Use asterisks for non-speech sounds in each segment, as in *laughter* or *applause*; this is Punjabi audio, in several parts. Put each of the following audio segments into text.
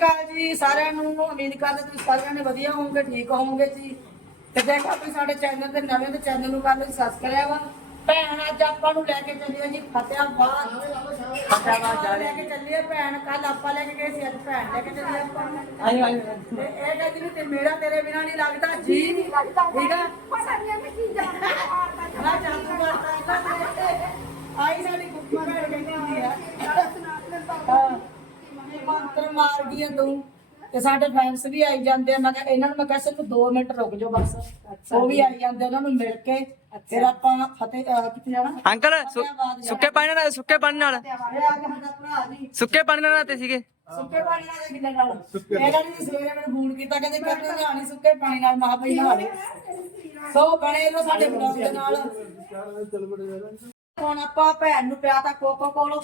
ਕਾਲ ਜੀ ਸਾਰਿਆਂ ਨੂੰ ਉਮੀਦ ਕਰਦੇ ਤੁਸੀਂ ਸਾਰਿਆਂ ਨੇ ਵਧੀਆ ਹੋਵੋਗੇ ਠੀਕ ਹੋਵੋਗੇ ਜੀ। ਤੇ ਦੇਖੋ ਤੁਸੀਂ ਸਾਡੇ ਚੈਨਲ ਤੇ ਨਵੇਂ ਤੇ ਚੈਨਲ ਨੂੰ ਕਰ ਲਓ ਸਬਸਕ੍ਰਾਈਬ ਭੈਣ ਅੱਜ ਆਪਾਂ ਨੂੰ ਲੈ ਕੇ ਚੱਲੀ ਆ ਜੀ ਫਤਿਆਬਾਦ। ਫਤਿਆਬਾਦ ਜਾ ਲੈ ਕੇ ਚੱਲੀ ਆ ਭੈਣ ਕੱਲ ਆਪਾਂ ਲੈ ਕੇ ਗਏ ਸੀ ਅੱਜ ਭੈਣ ਲੈ ਕੇ ਚੱਲੀ ਆ ਆਪਾਂ ਆਇਓ ਆਇਓ। ਤੇ ਇਹ ਕਹਿੰਦੀ ਵੀ ਤੇ ਮੇਰਾ ਤੇਰੇ ਬਿਨਾ ਨਹੀਂ ਲੱਗਦਾ ਜੀ ਨਹੀਂ ਲੱਗਦਾ। ਠੀਕ ਆ? ਨਾ ਜਾਦੂ ਕਰਦਾ ਇਹਨਾਂ ਤੇ ਆਈ ਸਾਡੀ ਗੁੱਪੀ ਭੈਣ ਕਹਿੰਦੀ ਹੁੰਦੀ ਆ। ਹਾਂ। ਮੰਤਰ ਮਾਰ ਗਈਆਂ ਤੂੰ ਤੇ ਸਾਡੇ ਫੈਨਸ ਵੀ ਆਈ ਜਾਂਦੇ ਆ। ਮੈਂ ਕਿਹਾ ਇਹਨਾਂ ਨੂੰ ਮੈਂ ਕਿਹਾ ਸਿਰਫ 2 ਮਿੰਟ ਰੁਕ ਜਾਓ ਬਸ। ਉਹ ਵੀ ਆਈ ਜਾਂਦੇ ਉਹਨਾਂ ਨੂੰ ਮਿਲ ਕੇ। ਫਿਰ ਆਪਾਂ ਫਤਿਹ ਅਹ ਕਿੱਥੇ ਜਾਣਾ? ਅੰਕਲ ਸੁ- ਸੁੱਕੇ ਪਾਣੀ ਨਾਲ ਸੁੱਕੇ ਪਾਣੀ ਨਾਲ। ਇਹ ਆ ਗਿਆ ਸਾਡਾ ਭਰਾ ਜੀ। ਸੁੱਕੇ ਪਾਣੀ ਨਾਲ ਨਹਾਤੇ ਸੀਗੇ। ਸੁੱਕੇ ਪਾਣੀ ਨਾਲ ਗਿੱਲੇ ਨਾਲ? ਇਹਨਾਂ ਨੇ ਸਵੇਰੇ ਮੈਨੂੰ ਫੋਨ ਕੀਤਾ ਕਹਿੰਦੇ ਕਰਦੇ ਨਹਾਣੀ ਸੁੱਕੇ ਪਾਣੀ ਨਾਲ। ਮਹਾ ਪਈ ਨਹਾੜੇ ਸੋ ਬਣੇ ਰਹੋ ਸਾਡੇ ਬਲੌਗ ਦੇ ਨਾਲ। ਹੁਣ ਆਪਾਂ ਭੈਣ ਨੂੰ ਪਿਆ ਤਾਂ ਕੋਕੋ ਕੋਲ।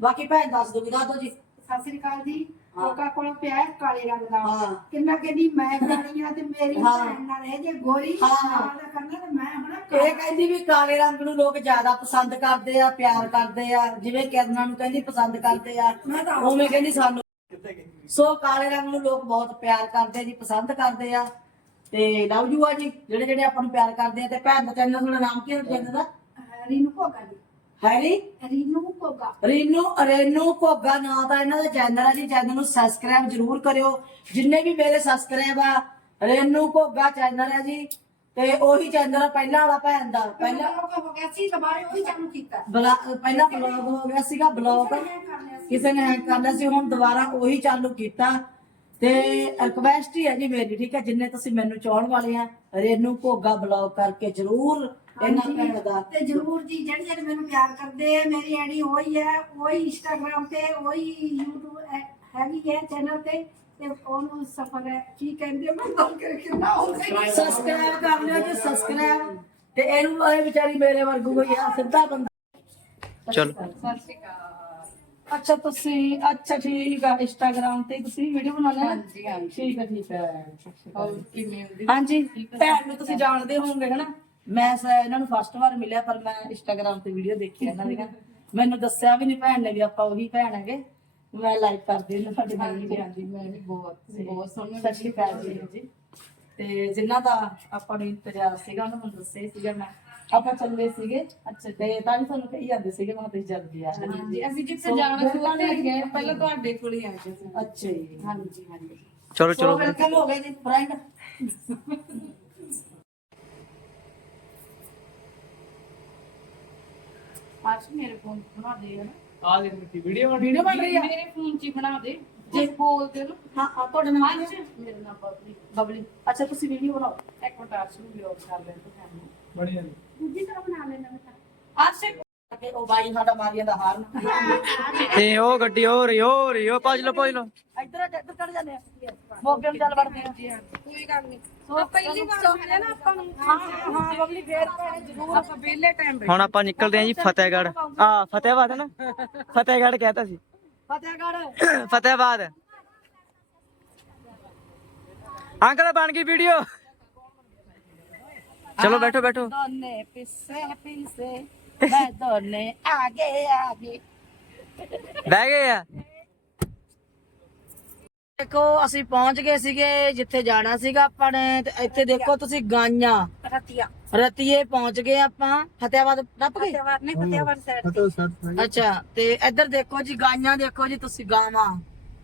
ਬਾਕੀ ਭੈਣ ਦੱਸ ਦੂਗੀ ਦੱਸ ਦੋ ਜੀ। ਸਤਿ ਸ੍ਰੀ ਅਕਾਲ ਜੀ। ਕੋਕਾ ਕੋਲਾ ਪਿਆ ਹੈ ਕਾਲੇ ਰੰਗ ਦਾ। ਹਾਂ। ਕਿੰਨਾ ਕਹਿੰਦੀ ਮੈਂ ਕਾਲੀ ਆ ਤੇ ਮੇਰੀ ਹਾਂ। ਭੈਣ ਨਾਲ ਇਹ ਜੇ ਗੋਰੀ ਹਾਂ। ਨਾਲ ਦਾ ਕਰਨਾ ਤੇ ਮੈਂ ਹੁਣ ਇਹ ਕਹਿੰਦੀ ਵੀ ਕਾਲੇ ਰੰਗ ਨੂੰ ਲੋਕ ਜ਼ਿਆਦਾ ਪਸੰਦ ਕਰਦੇ ਆ ਪਿਆਰ ਕਰਦੇ ਆ ਜਿਵੇਂ ਕਿਰਨਾਂ ਨੂੰ ਕਹਿੰਦੀ ਪਸੰਦ ਕਰਦੇ ਆ। ਉਵੇਂ ਕਹਿੰਦੀ ਸਾਨੂੰ। ਸੋ ਕਾਲੇ ਰੰਗ ਨੂੰ ਲੋਕ ਬਹੁਤ ਪਿਆਰ ਕਰਦੇ ਆ ਜੀ ਪਸੰਦ ਕਰਦੇ ਆ। ਤੇ ਲਵ ਯੂ ਆ ਜੀ ਜਿਹੜੇ ਜਿਹੜੇ ਆਪਾਂ ਨੂੰ ਪਿਆਰ ਕਰਦੇ ਆ ਤੇ ਭੈਣ ਦਾ ਚੈਨਲ ਦਾ ਨਾਮ ਕੀ ਹੈ ਚੈਨਲ ਦਾ? ਰੀਨੂ ਭੋਗਾ ਜੀ। ਹੈਰੀ ਰੀਨੂ ਭੋਗਾ। ਰੀਨੂ ਰੇਨੂ ਭੋਗਾ ਨਾਂ ਦਾ ਇਹਨਾਂ ਦਾ ਚੈਨਲ ਆ ਜੀ ਚੈਨਲ ਨੂੰ ਸਬਸਕ੍ਰਾਈਬ ਜਰੂਰ ਕਰਿਓ। ਜਿੰਨੇ ਵੀ ਮੇਰੇ ਸਬਸਕ੍ਰਾਈਬ ਆ ਰੇਨੂ ਭੋਗਾ ਚੈਨਲ ਹੈ ਜੀ ਤੇ ਉਹੀ ਚੈਨਲ ਪਹਿਲਾਂ ਵਾਲਾ ਭੈਣ ਦਾ ਪਹਿਲਾਂ ਹੋ ਗਿਆ ਸੀ ਦੁਬਾਰੇ ਉਹੀ ਚਾਲੂ ਕੀਤਾ। ਪਹਿਲਾਂ ਬਲੌਗ ਹੋ ਗਿਆ ਸੀਗਾ ਬਲੌਗ ਕਿਸੇ ਨੇ ਹੈਕ ਕਰ ਲਿਆ ਸੀ। ਹੁਣ ਦੁਬਾਰਾ ਉਹੀ ਚਾਲੂ ਕੀਤਾ। ਤੇ ਰਿਕਵੈਸਟ ਹੀ ਹੈ ਜੀ ਮੇਰੀ ਠੀਕ ਹੈ? ਜਿੰਨੇ ਤੁਸੀਂ ਮੈਨੂੰ ਚਾਹਣ ਵਾਲੇ ਆ ਰੇਨੂ ਭੋਗਾ ਬਲੌਗ ਕਰਕੇ ਜਰੂਰ ਇਹਨਾਂ ਭੈਣ ਦਾ ਤੇ ਜਰੂਰ ਜੀ ਜਿਹੜੇ ਜਿਹੜੇ ਮੈਨੂੰ ਪਿਆਰ ਕਰਦੇ ਆ ਮੇਰੀ ਆਈਡੀ ਉਹੀ ਹੈ ਉਹੀ ਇੰਸਟਾਗ੍ਰam ਤੇ ਉਹੀ YouTube ਹੈ- ਹੈਗੀ ਹੈ ਚੈਨਲ ਤੇ ਤੇ ਉਹਨੂੰ ਸਫਰ ਹੈ। ਕੀ ਕਹਿੰਦੇ ਆ, ਮੈਂ ਗੱਲ ਕਰਕੇ ਨਾ ਹੋ ਗਈ। ਸਬਸਕ੍ਰਾਈਬ ਕਰ ਲਿਓ ਜੀ ਸਬਸਕ੍ਰਾਈਬ ਤੇ ਇਹਨੂੰ ਇਹ ਵਿਚਾਰੀ ਮੇਰੇ ਵਰਗੂ ਹੋਈ ਆ ਸਿੱਧਾ ਬੰਦਾ। ਚਲੋ। ਅੱਛਾ ਤੁਸੀਂ ਅੱਛਾ ਠੀਕ ਆ ਇੰਸਟਾਗ੍ਰਾਮ ਤੇ ਤੁਸੀਂ ਵੀਡੀਓ ਬਣਾਉਂਦੇ ਹੋ ਹਾਂਜੀ ਹਾਂਜੀ। ਠੀਕ ਆ ਠੀਕ ਆ। ਹਾਂਜੀ ਭੈਣ ਨੂੰ ਤੁਸੀਂ ਜਾਣਦੇ ਹੋਵੋਗੇ ਹਨਾ? ਮੈਂ ਸ- ਇਹਨਾਂ ਨੂੰ ਫਸਟ ਵਾਰ ਮਿਲਿਆ ਪਰ ਮੈਂ ਇੰਸਟਾਗ੍ਰਾਮ ਤੇ ਵੀਡੀਓ ਦੇਖੀ ਇਹਨਾਂ ਦੀਆਂ। ਮੈਨੂੰ ਦੱਸਿਆ ਵੀ ਨਹੀਂ ਭੈਣ ਨੇ ਵੀ ਆਪਾਂ ਉਹੀ ਭੈਣ ਹੈਗੇ। ਮੈਂ ਲਾਈਕ ਕਰਦੀ ਹਾਂ ਤੁਹਾਡੇ ਨਾਲ ਵੀ। ਹਾਂਜੀ ਮੈਂ ਵੀ ਬਹੁਤ ਬਹੁਤ ਸੋਹਣੀ ਸਤਿ ਸ਼੍ਰੀ ਅਕਾਲ ਜੀ। ਜੀ ਤੇ ਜਿਨ੍ਹਾਂ ਦਾ ਆਪਾਂ ਨੂੰ ਇੰਤਜ਼ਾਰ ਸੀਗਾ ਉਹਨਾਂ ਨੂੰ ਦੱਸਿਆ ਹੀ ਸੀਗਾ ਮੈਂ। ਆਪਾਂ ਚੱਲੇ ਸੀਗੇ। ਅੱਛਾ ਤੇ ਤਾਂ ਵੀ ਤੁਹਾਨੂੰ ਕਹੀ ਜਾਂਦੇ ਸੀਗੇ ਮੈਂ ਤੁਸੀਂ ਜਲਦੀ ਆ ਹਾਂਜੀ ਅਸੀਂ ਜਿੱਥੇ ਜਾਣਾ ਸੀ ਉੱਥੇ ਗਏ ਪਹਿਲਾਂ ਤੁਹਾਡੇ ਕੋਲ ਹੀ ਆਏ ਸੀ। ਅੱਛਾ ਜੀ। ਹਾਂਜੀ ਹਾਂਜੀ। ਚਲੋ ਚਲੋ। ਚਲੋ ਵੈਲਕਮ ਹੋ ਗਏ ਜੀ ਫਰੈਂਡ ਅੱਜ ਮੇਰੇ ਫੋਨ 'ਚ ਬਣਾ ਦੇ ਨਾ। ਆ ਲੈ ਮਿੱਟੀ ਵੀਡੀਓ ਵੀਡੀਓ ਬਣ ਰਹੀ ਆ। ਮੇਰੇ ਫੋਨ 'ਚ ਹੀ ਬਣਾ ਦੇ। ਜੇ ਬੋਲ ਦੇ ਨਾ। ਹਾਂ ਹਾਂ ਤੁਹਾਡਾ ਨਾਮ ਅੱਜ ਮੇਰਾ ਨਾਮ ਬਬਲੀ। ਬਬਲੀ। ਅੱਛਾ ਤੁਸੀਂ ਵੀਡੀਓ ਬਣਾਓ। ਇੱਕ ਮਿੰਟ ਆਰਸ਼ ਨੂੰ ਲਿਓ ਕਰ ਲੈ ਤੂੰ ਫੈਮਿਲੀ ਬੜੀਆ ਦੂਜੀ ਤਰ੍ਹਾਂ ਬਣਾ ਲੈਣਾ ਮੈਂ ਤਾਂ। ਆਰਸ਼ ਕਿ ਉਹ ਬਾਈ ਸਾਡਾ ਮਾਰੀਆਂ ਦਾ ਹਾਰਨ ਤੇ ਉਹ ਗੱਡੀ ਹੋ ਰਹੀ ਹੋ ਰਹੀ ਹੋ ਭੱਜ ਲੋ ਭੱਜ ਲੋ ਇੱਧਰ ਇੱਧਰ ਚੜ ਜਾਂਦੇ ਆ। ਮੋਗੇ ਨੂੰ ਚੱਲ ਵੜਦੇ ਆ। ਕੋਈ ਗੱਲ ਨਹੀਂ ਸੋ ਪਹਿਲੀ ਵਾਰ ਹੋਇਆ ਨਾ ਆਪਾਂ ਨੂੰ। ਹਾਂ ਹਾਂ ਬਬਲੀ ਫੇਰ ਭੈਣੇ ਜ਼ਰੂਰ ਆਪਾਂ ਵਿਹਲੇ ਟਾਈਮ ਹੁਣ ਆਪਾਂ ਨਿਕਲਦੇ ਆਂ ਜੀ ਫਤਿਹਗੜ੍ਹ। ਆ ਫਤਿਹਬਾਦ ਨਾ। ਫਤਿਹਗੜ੍ਹ ਕਹਿਤਾ ਸੀ। ਫਤਿਹਗੜ੍ਹ। ਫਤਿਹਬਾਦ। ਅੰਕਲ ਬਣ ਗਈ ਵੀਡੀਓ ਚਲੋ ਬੈਠੋ ਬੈਠੋ। ਦੋਨੇ ਪਿੱਛੇ ਪਿੱਛੇ ਮੈਂ ਦੋਨੇ ਆਗੇ ਆਗੇ। ਬਹਿ ਗਏ ਆ। ਦੇਖੋ ਅਸੀਂ ਪਹੁੰਚ ਗਏ ਸੀਗੇ ਜਿੱਥੇ ਜਾਣਾ ਸੀਗਾ ਆਪਾਂ ਨੇ ਤੇ ਇੱਥੇ ਦੇਖੋ ਤੁਸੀਂ ਗਾਈਆਂ। ਰਤੀਆ। ਰਤੀਏ ਪਹੁੰਚ ਗਏ ਆਪਾਂ। ਫਤਿਆਬਾਦ ਟੱਪ ਗਏ? ਨਹੀਂ ਸਾਈਡ ਅੱਛਾ ਤੇ ਇੱਧਰ ਦੇਖੋ ਜੀ ਗਾਈਆਂ ਦੇਖੋ ਜੀ ਤੁਸੀਂ ਗਾਵਾਂ।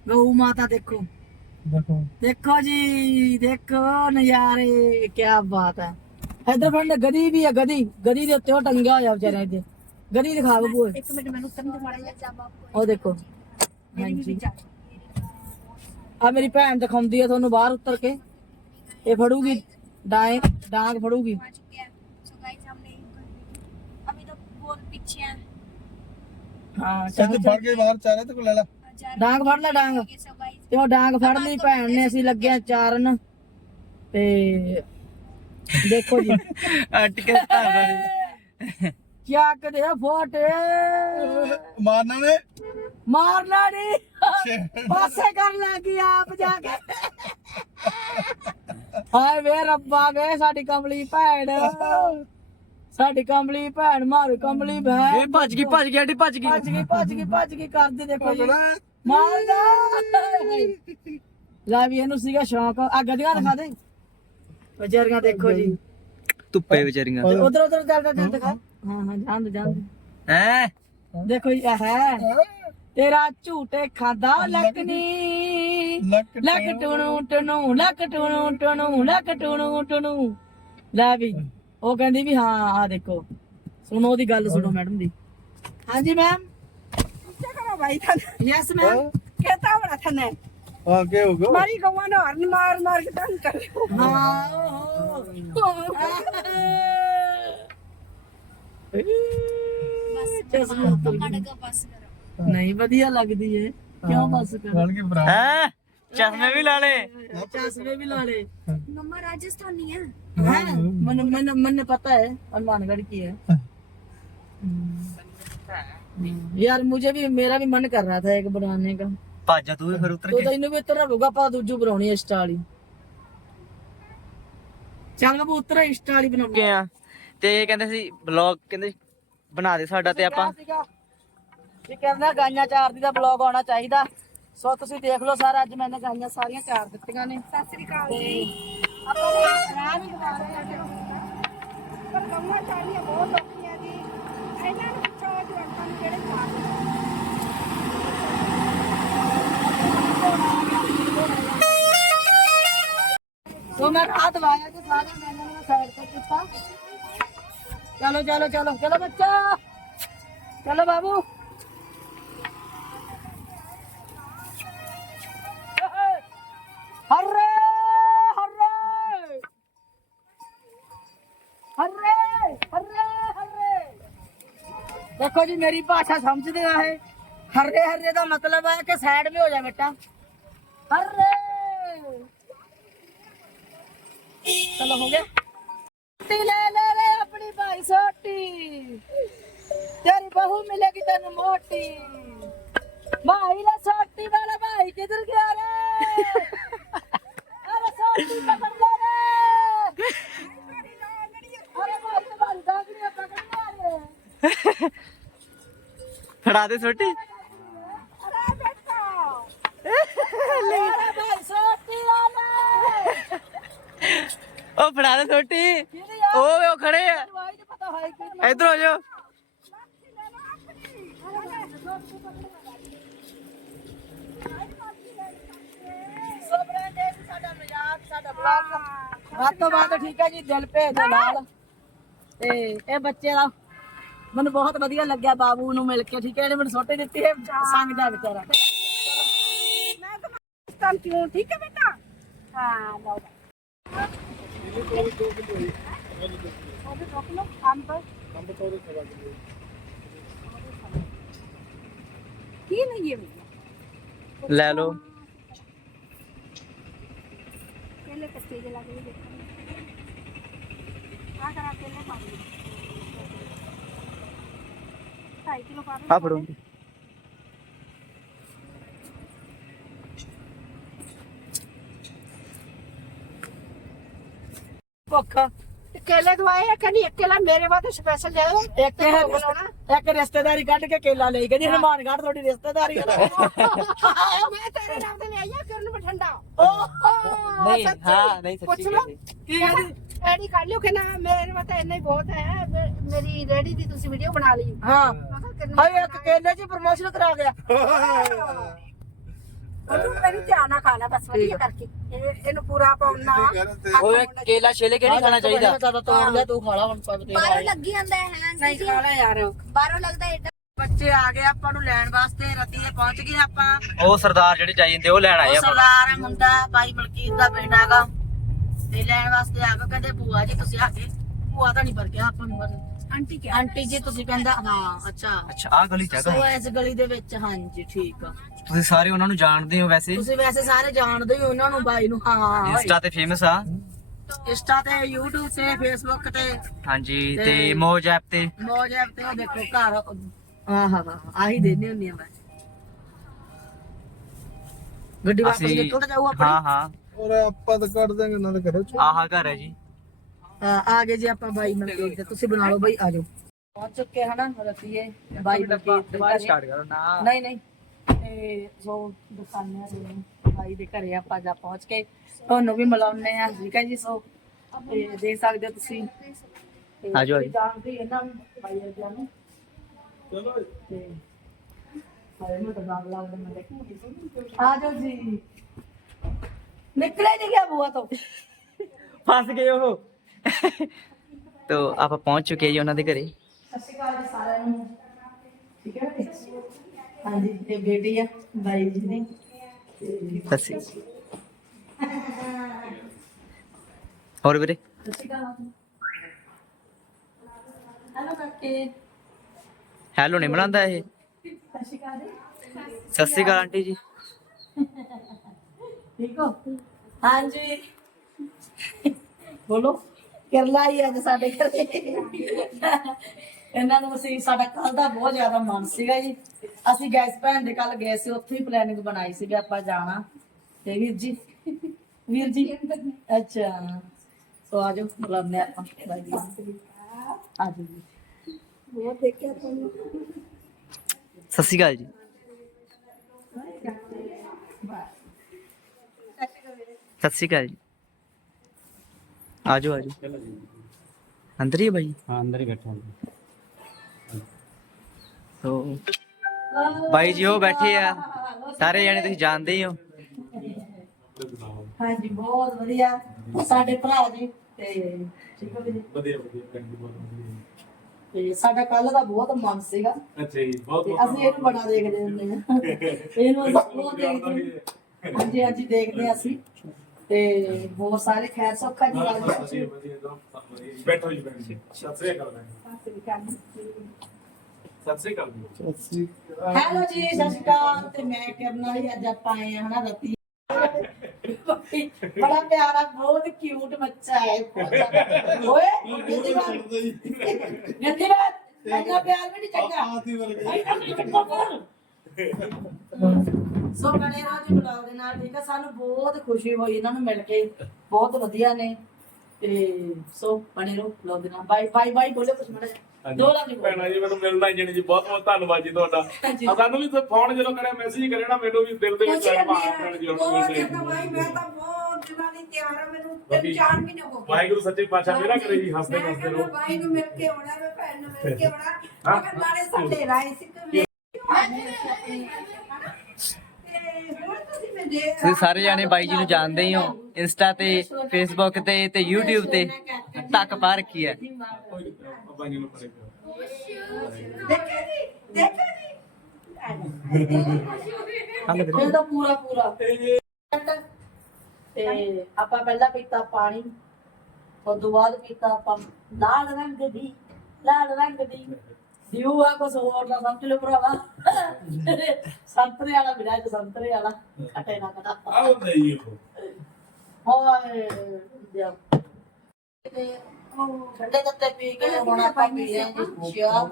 ਗਊ ਮਾਤਾ ਦੇਖੋ। ਦੇਖੋ। ਜੀ ਦੇਖੋ ਨਜ਼ਾਰੇ ਕੀ ਬਾਤ ਹੈ। ਇੱਧਰ ਫੰਡ ਗਦੀ ਵੀ ਹੈ ਗਦੀ। ਗਦੀ ਦੇ ਉੱਤੇ ਉਹ ਟੰਗਿਆ ਹੋਇਆ ਵਿਚਾਰੇ ਇਹਦੇ ਗਦੀ ਦਿਖਾ ਬੋ ਇੱਕ ਮਿੰਟ ਮੈਨੂੰ ਸਮਝ ਮਾੜਾ ਜਿਹਾ ਜਾਵਾ ਉਹ ਦੇਖੋ। ਹਾਂਜੀ। ਆ ਮੇਰੀ ਭੈਣ ਦਿਖਾਉਂਦੀ ਆ ਤੁਹਾਨੂੰ ਬਾਹਰ ਉਤਰ ਕੇ। ਇਹ ਫੜੂਗੀ ਡਾਂਗ ਡਾਂਗ ਫੜੂਗੀ। ਫੜ ਲੈ ਡਾਂਗ ਫੜ ਲੈ ਡਾਂਗ। ਤੇ ਉਹ ਡਾਂਗ ਫੜ ਲਈ ਭੈਣ ਨੇ ਅਸੀਂ ਲੱਗਿਆ ਚਾਰਨ। ਤੇ ਦੇਖੋ ਜੀ। ਅਟਕੇ ਧਾਰਾ *laughs* ਕਿਆ ਕਦੇ ਫੋਟੇ? ਮਾਰਨਾ ਨੇ ਮਾਰਨਾ ਨਹੀਂ ਪਾਸੇ ਕਰ ਲੱਗੀ ਆਪ ਜਾ ਕੇ। ਹਾਏ ਵੇ ਰੱਬਾ ਵੇ ਸਾਡੀ ਕਮਲੀ ਭੈਣ। ਸਾਡੀ ਕਮਲੀ ਭੈਣ ਮਾਰੂ ਕਮਲੀ ਭੈਣ। ਇਹ ਭੱਜ ਗਈ ਭੱਜ ਗਈ ਆਂਟੀ ਭੱਜ ਗਈ। ਭੱਜ ਗਈ ਭੱਜ ਗਈ ਭੱਜ ਗਈ ਕਰਦੀ ਦੇਖੋ ਜੀ। ਮਾਰਦਾ। ਲੈ ਵੀ ਇਹਨੂੰ ਸੀਗਾ ਸ਼ੌਂਕ। ਆ ਗੱਡੀਆਂ ਦਿਖਾ ਦੇ। ਵਿਚਾਰੀਆਂ ਦੇਖੋ ਜੀ। ਧੁੱਪੇ ਵਿਚਾਰੀਆਂ। ਉਧਰ ਉਧਰ ਚੱਲ ਚੱਲ ਦਿਖਾ। ਹਾਂ ਹਾਂ ਜਾਣ ਦੇ ਜਾਣ ਦੇ ਹੈ ਦੇਖੋ ਜੀ ਇਹ ਹੈ ਤੇਰਾ ਝੂਟੇ ਖਾਦਾ ਲੱਕਨੀ ਲੱਕ ਲੱਕ ਟੁਣੂ ਟੁਣੂ ਲੱਕ ਟੁਣੂ ਟੁਣੂ ਲੱਕ ਟੁਣੂ ਟੁਣੂ ਲੈ ਵੀ ਉਹ ਕਹਿੰਦੀ ਵੀ ਹਾਂ ਆ ਦੇਖੋ ਸੁਣੋ ਉਹਦੀ ਗੱਲ ਸੁਣੋ ਮੈਡਮ ਦੀ ਹਾਂਜੀ ਮੈਮ क्या करो भाई था ਯੈਸ ਮੈਮ कहता बड़ा था ने ਹਾਂ ਕੀ ਹੋ ਗਿਆ मारी गवा ने हरन मार मार के तंग कर रहे हो ਹਾਂ ਓਹੋ ਚਸ਼ਮਾ ਉਤਰ ਗਿਆ। ਨਹੀਂ ਵਧੀਆ ਲੱਗਦੀ ਏ ਕਿਉਂ ਬਸ ਕਰ ਬਣ ਕੇ ਭਰਾ ਹੈ ਚਸ਼ਮੇ ਵੀ ਲਾ ਲੇ ਚਸ਼ਮੇ ਵੀ ਲਾ ਲੇ मम्मा राजस्थानी है है मन मन मन पता है हनुमानगढ़ की है हम्म। यार मुझे भी मेरा भी मन कर रहा था एक बनाने का ਭੱਜ ਜਾ ਤੂੰ ਵੀ ਫਿਰ ਉਤਰ तो ਕੇ ਤੈਨੂੰ ਵੀ ਉਤਰਨਾ ਪਊਗਾ ਆਪਾਂ ਦੂਜੂ ਬਣਾਉਣੀ ਇੰਸਟਾ ਵਾਲੀ ਚੱਲ ਬਾਬੂ ਉਤਰ ਇੰਸਟਾ ਵਾਲੀ ਬਣਾਉਣੀ ਕੇ ਆ ਤੇ ਕਹਿੰਦੇ ਸੀ ਬਲੌਗ ਕਹਿੰਦੇ ਬਣਾ ਦੇ ਸਾਡਾ ਤੇ ਆਪਾਂ। ਵੀ ਕਹਿੰਦਾ ਗਾਈਆਂ ਚਾਰਦੀ ਦਾ ਬਲੌਗ ਆਉਣਾ ਚਾਹੀਦਾ। ਸੋ ਤੁਸੀਂ ਦੇਖ ਲਓ ਸਾਰਾ ਅੱਜ ਮੈਨੇ ਗਾਈਆਂ ਸਾਰੀਆਂ ਚਾਰ ਦਿੱਤੀਆਂ ਨੇ। ਸਤਿ ਸ੍ਰੀ ਅਕਾਲ ਜੀ। ਆਪਾਂ ਰਾਹ ਵੀ ਲਗਾ ਰਹੇ ਹਾਂ। ਪਰ ਗੰਮਾ ਚਾਹੀਏ ਬਹੁਤ ਔਖੀਆਂ ਜੀ। ਇਹਨਾਂ ਨੂੰ ਪੁੱਛੋ ਜਵਾਨਾਂ ਨੂੰ ਕਿਹੜੇ ਖਾਣ ਸੋ ਮੈਂ ਰਾਤ ਜੀ ਸਾਰਾ ਮੈਨੇ ਸਾਈਡ ਤੇ ਕੀਤਾ। ਚਲੋ ਚਲੋ ਚਲੋ ਚਲੋ ਬੱਚਾ ਚਲੋ ਬਾਬੂ ਹਰਰੇ ਹਰਰੇ ਹਰਰੇ ਹਰਰੇ ਹਰਰੇ ਦੇਖੋ ਜੀ ਮੇਰੀ ਭਾਸ਼ਾ ਸਮਝਦੇ ਆ ਇਹ ਹਰਰੇ ਹਰਰੇ ਦਾ ਮਤਲਬ ਹੈ ਕਿ ਸਾਈਡ ਵੀ ਹੋ ਜਾ ਬੇਟਾ ਹਰਰੇ ਚਲੋ ਹੋ ਗਿਆ ਬਹੂ ਮਿਲੇਗੀ ਤੈਨੂੰ ਮੋਟੀ। ਭਾਈ ਲਾ ਛੋਟੀ ਵਾਲਾ ਭਾਈ ਕਿਧਰ ਗਿਆ ਰੇ ਅਰੇ ਛੋਟੀ ਪਕੜ ਲੈ ਰੇ ਅਰੇ ਤੇ ਭਾਈ ਦਾਗੜੀ ਪਕੜ ਲੈ ਰੇ ਫੜਾ ਦੇ ਛੋਟੀ ਉਹ ਫੜਾ ਦੇ ਛੋਟੀ ਉਹ ਉਹ ਖੜੇ ਆ। ਇਧਰ ਹੋ ਜਾਓ ਸੋਬਰਾਂ ਦੇ ਵੀ ਸਾਡਾ ਮਜ਼ਾਕ ਸਾਡਾ ਬਲੌਗ ਵੱਧ ਤੋਂ ਵੱਧ ਠੀਕ ਹੈ ਜੀ ਦਿਲ ਭੇਜ ਦੇ ਨਾਲ। ਤੇ ਇਹ ਬੱਚੇ ਦਾ ਮੈਨੂੰ ਬਹੁਤ ਵਧੀਆ ਲੱਗਿਆ ਬਾਬੂ ਨੂੰ ਮਿਲ ਕੇ ਠੀਕ ਹੈ ਇਹਨੇ ਮੈਨੂੰ ਸੋਟੇ ਦਿੱਤੀ ਹੈ। ਸੰਗ ਦਾ ਵਿਚਾਰਾ। ਮੈਂ ਤਾਂ ਪਾਕਿਸਤਾਨ ਕਿਉਂ ਠੀਕ ਹੈ ਬੇਟਾ? ਹਾਂ ਲਓ। ਉਹਦੇ ਰੋਕ ਲਓ ਅੰਬ ਕੀ ਨਹੀਂ ਹੈ भैया ਲੈ ਲਓ। ਪਹਿਲੇ ਕੱਚੇ ਜਿਹਾ ਲੱਗ ਰਿਹਾ ਆ ਕਰਾ ਕੇ ਲੈ ਪਾ ਲਈ 2 ਕਿਲੋ ਪਾ ਦੇ ਆ ਫੜੋ। ਪੱਕਾ ਕੇਲੇ ਦਵਾਏ ਆ ਕਹਿੰਦੀ ਇੱਕ ਕੇਲਾ ਮੇਰੇ ਵਾਸਤੇ ਸਪੈਸ਼ਲ ਲਿਆਓ ਇੱਕ ਤੇ ਭੋਗ ਇੱਕ ਰਿਸ਼ਤੇਦਾਰੀ ਕੱਢ ਕੇ ਕੇਲਾ ਲਈ ਕਹਿੰਦੀ ਹਰਮਾਨਗੜ੍ਹ ਤੁਹਾਡੀ ਰਿਸ਼ਤੇਦਾਰੀ ਹੈ ਮੈਂ ਤੇਰੇ ਨਾਮ ਤੇ ਲਿਆਈ ਕਰਨ ਬਠੰਡਾ। ਨਹੀਂ ਹਾਂ ਨਹੀਂ ਸੱਚੀ ਪੁੱਛ ਲਓ। ਕੀ ਕਹਿੰਦੀ? ਐਡੀ ਕਰ ਲਿਓ ਕਿ ਮੇਰੇ ਵਾਸਤੇ ਇੰਨਾ ਹੀ ਬਹੁਤ ਹੈ ਮੇਰੀ ਰੈਡੀ ਦੀ ਤੁਸੀਂ ਵੀਡੀਓ ਬਣਾ ਲਈ। ਹਾਂ। ਹਾਏ ਇੱਕ ਕੇਲੇ 'ਚ ਪ੍ਰਮੋਸ਼ਨ ਕਰਾ ਗਿਆ। ਉਹਨੂੰ ਮੇਰੀ ਧਿਆਨ ਨਾਲ ਖਾਣਾ ਬਸ ਵਧੀਆ ਕਰਕੇ। ਇਹ- ਇਹਨੂੰ ਪੂਰਾ ਪਾਉਣਾ ਓਏ ਕੇਲਾ ਛੇਲੇ ਕਿਹੜੀ ਖਾਣਾ ਚਾਹੀਦਾ? ਜ਼ਿਆਦਾ ਤੋੜ ਲਿਆ ਤੂੰ ਖਾ ਲਾ ਹੁਣ ਪਾ ਤੇ ਬਾਹਰੋਂ ਲੱਗੀ ਜਾਂਦਾ ਹੈ ਨਹੀਂ ਖਾ ਲੈ ਯਾਰ। ਬਾਹਰੋਂ ਲੱਗਦਾ ਏਡਾ ਬੱਚੇ ਆ ਗਏ ਆਪਾਂ ਨੂੰ ਲੈਣ ਵਾਸਤੇ ਰਤੀਏ ਪਹੁੰਚ ਗਏ ਆਪਾਂ। ਉਹ ਸਰਦਾਰ ਜਿਹੜੇ ਚਾਹੀਦੇ ਹੁੰਦੇ ਉਹ ਲੈਣ ਆਏ ਉਹ ਆਪਾਂ। ਸਰਦਾਰ ਹੈ ਮੁੰਡਾ ਬਾਈ ਮਲਕੀਤ ਦਾ ਪਿੰਡ ਹੈਗਾ। ਤੇ ਲੈਣ ਵਾਸਤੇ ਆ ਗਏ ਕਹਿੰਦੇ ਭੂਆ ਜੀ ਤੁਸੀਂ ਆ ਗਏ। ਭੂਆ ਤਾਂ ਨਹੀਂ ਪਰ ਗਿਆ ਆਪਾਂ ਨੂੰ ਬਸ। ਆਂਟੀ ਕੀ ਆਂਟੀ ਜੀ ਤੁਸੀਂ ਕਹਿੰਦਾ ਹਾਂ ਅੱਛਾ। ਅੱਛਾ ਆ ਗਲੀ ਚ ਸੋ ਹੈਗਾ ਇਸ ਗਲੀ ਦੇ ਵਿੱਚ ਹਾਂਜੀ ਠੀਕ ਆ। ਤੁਸੀਂ ਸਾਰੇ ਉਹਨਾਂ ਨੂੰ ਜਾਣਦੇ ਹੋ ਵੈਸੇ? ਤੁਸੀਂ ਵੈਸੇ ਸਾਰੇ ਜਾਣਦੇ ਹੀ ਹੋ ਉਹਨਾਂ ਨੂੰ ਬਾਈ ਨੂੰ ਹਾਂ ਇੰਸਟਾ ਤੇ ਫੇਮਸ ਆ? ਇੰਸਟਾ ਤੇ YouTube ਤੇ Facebook ਤੇ। ਹਾਂਜੀ ਤੇ ਮੋਜ ਐਪ ਤੇ? ਮੌਜ ਐਪ ਤੇ ਉਹ ਦੇਖੋ ਘਰ ਆਹ ਹਾਂ ਹਾਂ ਆਹੀ ਦੇਨੇ ਹੁੰਦੀ ਆ ਮੈਂ। ਗੱਡੀ ਵਾਪਸ ਨਿਕਲ ਜਾਊ ਹਾਂ ਆਪਣੀ? ਹਾਂ ਔਰ ਆਪਾਂ ਤਾਂ ਕੱਢ ਦਾਂਗੇ ਨਾਲ ਕਰੋ ਆਹ ਘਰ ਹੈ ਜੀ। ਹਾਂ, ਆ ਗਏ ਜੀ ਆਪਾਂ ਬਾਈ ਮਲਕੀਤ ਤੇ ਤੁਸੀਂ ਬਣਾ ਲਓ ਬਾਈ ਆ ਜਾਓ। ਪਹੁੰਚ ਚੁੱਕੇ ਹਨਾ ਰਤੀਏ ਬਾਈ ਮਲਕੀਤ ਦੇ ਘਰੇ। ਕਰੋ ਨਾ। ਨਹੀਂ ਨਹੀਂ। ਤੇ ਜੋ ਦੁਕਾਨਾਂ ਦੇ ਭਾਈ ਦੇ ਘਰੇ ਆਪਾਂ ਜਾ ਪਹੁੰਚ ਕੇ ਤੁਹਾਨੂੰ ਵੀ ਮਿਲਾਉਂਦੇ ਆ ਠੀਕ ਹੈ ਜੀ? ਸੋ ਤੇ ਦੇਖ ਸਕਦੇ ਹੋ ਤੁਸੀਂ। ਤੇ ਆ ਜਾਓ, ਆ ਤੁਸੀਂ ਜਾਣਦੇ ਹੀ ਇਹਨਾਂ ਨੂੰ ਭਾਈ ਅਰਜਨ ਨੂੰ। ਚਲੋ ਤੇ ਹਾਏ ਮੈਂ ਤਾਂ ਦਾਗ ਲੱਗਦਾ ਮੈਂ ਦੇਖੂੰਗੀ ਆ ਜਾਓ ਜੀ। ਨਿਕਲੇ ਨਹੀਂ ਗਿਆ ਬੂਆ ਤੋਂ। ਫਸ ਗਏ ਉਹ। ਤੋ ਆਪਾਂ ਪਹੁੰਚ ਚੁੱਕੇ ਜੀ ਉਹਨਾਂ ਦੇ ਘਰੇ। ਸਤਿ ਸ਼੍ਰੀ ਅਕਾਲ ਜੀ ਸਾਰਿਆਂ ਨੂੰ। ਠੀਕ ਹੈ ਜੀ? ਹਾਂਜੀ ਤੇ ਬੇਟੀ ਆ ਬਾਈ ਜੀ ਦੀ। ਤੇ ਸੱਸੀ ਹੋਰ ਵੀਰੇ? ਸਤਿ ਸ਼੍ਰੀ ਅਕਾਲ। ਹੈਲੋ ਕਾਕੇ। ਹੈਲੋ ਨਹੀਂ ਬਣਾਉਂਦਾ ਇਹ। ਸਤਿ ਸ਼੍ਰੀ ਅਕਾਲ ਜੀ। ਸਤਿ ਸ਼੍ਰੀ ਅਕਾਲ ਆਂਟੀ ਜੀ। ਠੀਕ ਹੋ? ਹਾਂਜੀ। ਬੋਲੋ ਕਿਰਲਾ ਹੀ ਅੱਜ ਸਾਡੇ ਘਰੇ। ਇਹਨਾਂ ਨੂੰ ਅਸੀਂ ਸਾਡਾ ਕੱਲ ਦਾ ਬਹੁਤ ਜ਼ਿਆਦਾ ਮਨ ਸੀਗਾ ਜੀ। ਅਸੀਂ ਗੈਸ ਭੈਣ ਦੇ ਕੱਲ ਗਏ ਸੀ ਉੱਥੇ ਹੀ ਪਲੈਨਿੰਗ ਬਣਾਈ ਸੀ ਵੀ ਆਪਾਂ ਜਾਣਾ। ਤੇ ਵੀਰ ਜੀ ਵੀਰ ਜੀ ਅੱਛਾ। ਸੋ ਆਜੋ ਬੁਲਾਉਂਦੇ ਆਪਾਂ। ਆਜੋ ਜੀ ਬਹੁਤ ਦੇਖਿਆ ਤੁਹਾਨੂੰ। ਸਤਿ ਸ਼੍ਰੀ ਅਕਾਲ ਜੀ। ਸਤਿ ਸ਼੍ਰੀ ਅਕਾਲ ਜੀ। ਆਜੋ ਆਜੋ ਅੰਦਰ ਹੀ ਭਾਈ ਹਾਂ ਅੰਦਰ ਹੀ ਬੈਠਾ ਬਾਈ ਜੀ ਉਹ ਬੈਠੇ ਆ। ਸਾਰੇ ਜਣੇ ਤੁਸੀਂ ਜਾਣਦੇ ਹੀ ਹੋ। ਹਾਂਜੀ ਬਹੁਤ ਵਧੀਆ। ਸਾਡੇ ਭਰਾ ਜੀ ਤੇ ਠੀਕ ਹੈ ਵੀਰੇ ਵਧੀਆ ਵਧੀਆ ਬਹੁਤ ਵਧੀਆ। ਤੇ ਸਾਡਾ ਕੱਲ ਦਾ ਬਹੁਤ ਮਨ ਸੀਗਾ। ਅੱਛਾ ਜੀ ਬਹੁਤ ਤੇ ਅਸੀਂ ਇਹਨੂੰ ਬੜਾ ਦੇਖਦੇ ਹੁੰਦੇ ਹਾਂ। ਇਹਨੂੰ ਅਸੀਂ ਬਹੁਤ ਦੇਖਦੇ ਹਾਂ। ਹਾਂਜੀ ਹਾਂਜੀ ਦੇਖਦੇ ਹਾਂ ਅਸੀਂ। ਤੇ ਹੋਰ ਸਾਰੇ ਖੈਰ ਸੌਖਾ ਜੀ ਵਧੀਆ ਵਾਲੇ ਵਧੀਆ ਵਧੀਆ ਬੈਠੋ ਜੀ ਬੈਠੋ ਜੀ। ਸਤਿ ਸ੍ਰੀ ਅਕਾਲ ਭੈਣ। ਸਤਿ ਸ੍ਰੀ ਅਕਾਲ ਜੀ। ਹੈਲੋ ਜੀ ਸਤਿ ਸ਼੍ਰੀ ਅਕਾਲ। ਤੇ ਮੈਂ ਕਰਨਾ ਹੀ ਅੱਜ ਆਪਾਂ ਆਏ ਹਾਂ ਹਨਾ ਰਤੀ। ਬੜਾ ਪਿਆਰਾ ਬਹੁਤ ਕਿਊਟ ਬੱਚਾ ਹੈ ਓਏ ਗੰਦੀ ਬਾਤ ਗੰਦੀ ਬਾਤ ਇੰਨਾ ਪਿਆਰ ਵੀ ਨਹੀਂ ਚੰਗਾ। ਆਤੀ ਵਰਗਾ। ਇੰਨਾ ਵੀ ਨਹੀਂ ਚੰਗਾ ਸੋ ਬਣੇ ਰਹੋ ਜੀ ਬਲੌਗ ਦੇ ਨਾਲ ਠੀਕ ਹੈ ਸਾਨੂੰ ਬਹੁਤ ਖੁਸ਼ੀ ਹੋਈ ਇਹਨਾਂ ਨੂੰ ਮਿਲ ਕੇ। ਬਹੁਤ ਵਧੀਆ ਨੇ। ਤੇ ਸੋ ਬਣੇ ਰਹੋ ਬਲੌਗ ਦੇ ਨਾਲ। ਬਾਈ ਬਾਈ ਬਾਈ ਬੋਲੇ ਕੁਝ ਮੜਾ ਦੋ ਲਫ਼ਜ਼ ਬੋਲੋ। ਭੈਣਾ ਜੀ ਮੈਨੂੰ ਮਿਲਣਾ ਜਣੀ ਜੀ। ਬਹੁਤ ਬਹੁਤ ਧੰਨਵਾਦ ਜੀ ਤੁਹਾਡਾ। ਹਾਂਜੀ। ਆ ਸਾਨੂੰ ਵੀ ਫੋਨ ਜਦੋਂ ਕਰਿਆ ਮੈਸੇਜ ਕਰਿਆ ਨਾ ਮੈਨੂੰ ਵੀ ਦਿਲ ਦੇ ਵਿੱਚ ਕੁਛ ਆਇਆ ਨਹੀਂ ਮਾਂ ਭੈਣ ਜੀ ਹੁਣ ਬਹੁਤ ਮਿਲਦੇ ਜ਼ਿਆਦਾ ਬਾਈ ਮੈਂ ਤਾਂ ਬਹੁਤ ਦਿਨਾਂ ਦੀ ਤਿਆਰ ਹਾਂ ਮੈਨੂੰ ਤਿੰਨ ਬਾਕੀ ਚਾਰ ਮਹੀਨੇ ਹੋ ਗਏ। ਵਾਹਿਗੁਰੂ ਸੱਚੇ ਪਾਤਸ਼ਾਹ ਮੇਰਾ ਕਰੇ ਜੀ ਹੱਸਦੇ ਮੈਂ ਹੱਸਦੇ ਕਹਿੰਦਾ ਰਹੋ। ਬਾਈ ਨੂੰ ਮਿਲ ਕੇ ਆਉਣਾ ਮੈਂ ਭੈਣ ਨੂੰ ਮਿਲ ਕੇ ਆਉਣਾ ਮੈਂ ਕਿਹਾ ਨਾਲੇ ਸਾਡੇ ਰਾਏ ਸੀ ਕਿ ਹੁਣ ਤੁਸੀਂ ਸਾਰੇ ਜਾਣੇ ਬਾਈ ਜੀ ਨੂੰ ਜਾਣਦੇ ਹੀ ਹੋ ਇੰਸਟਾ ਤੇ ਫੇਸਬੁੱਕ ਤੇ ਤੇ YouTube ਤੇ ਤੱਕ ਪਾ ਰੱਖੀ ਹੈ ਦੇਖਿਆ ਜੀ ਦੇਖਿਆ ਜੀ ਇਹ ਤਾਂ ਪੂਰਾ ਪੂਰਾ ਤੇ ਆਪਾਂ ਪਹਿਲਾਂ ਪੀਤਾ ਪਾਣੀ ਉਸ ਤੋਂ ਬਾਅਦ ਪੀਤਾ ਆਪਾਂ ਲਾਲ ਰੰਗ ਦੀ ਲਾਲ ਰੰਗ ਦੀ ਦਿਉ ਆ ਕੁਛ ਹੋਰ ਨਾ ਸਮਝ ਲਓ ਭਰਾਵਾ। ਸੰਤਰੇ ਵਾਲਾ ਤੇ ਸੰਤਰੇ ਵਾਲਾ ਖੱਟੇ ਨਾ ਕਟਾ ਆਓ ਨਹੀਂ ਉਹ ਹੋਏ ਦਿਆ ਤੇ ਉਹ ਠੰਡੇ ਤੱਤੇ ਪੀ ਕੇ ਹੁਣ ਆਪਾਂ ਪੀ ਰਹੇ ਹਾਂ ਜੀ ਚਾਹ।